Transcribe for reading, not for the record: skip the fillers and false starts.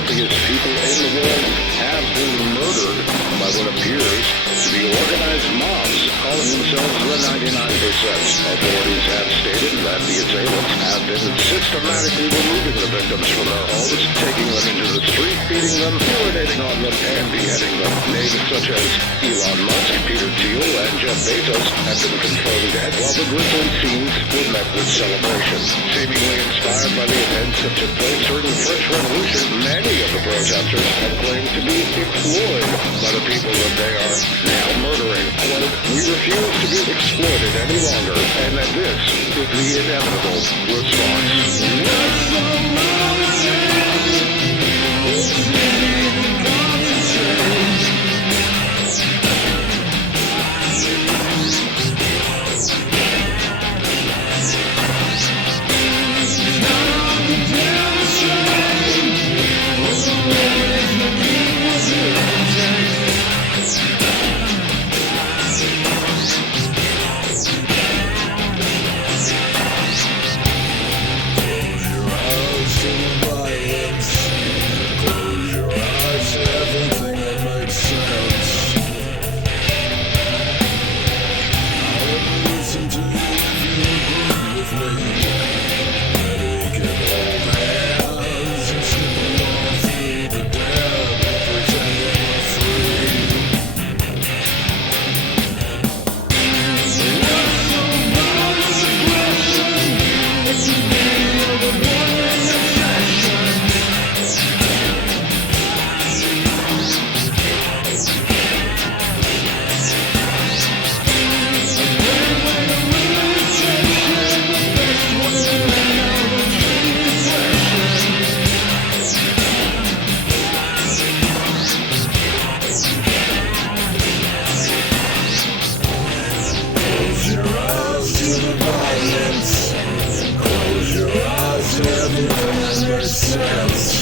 wealthiest people in the world have been murdered by what appears to be organized mobs calling themselves the 99%. Authorities have stated that the assailants have been systematically removing the victims from their homes, taking them into the street, beating them, urinating on them, and beheading them. Names such as Elon Musk, Peter Thiel, and Jeff Bezos have been confirmed dead, while the grisly scenes were met with celebration. Seemingly inspired by the events that took place during the French Revolution, many of the protesters have claimed to be employed by the people that they are now murdering. Quote, we refuse to be exploited any longer, and that this is the inevitable response. Close your eyes, everything makes sense.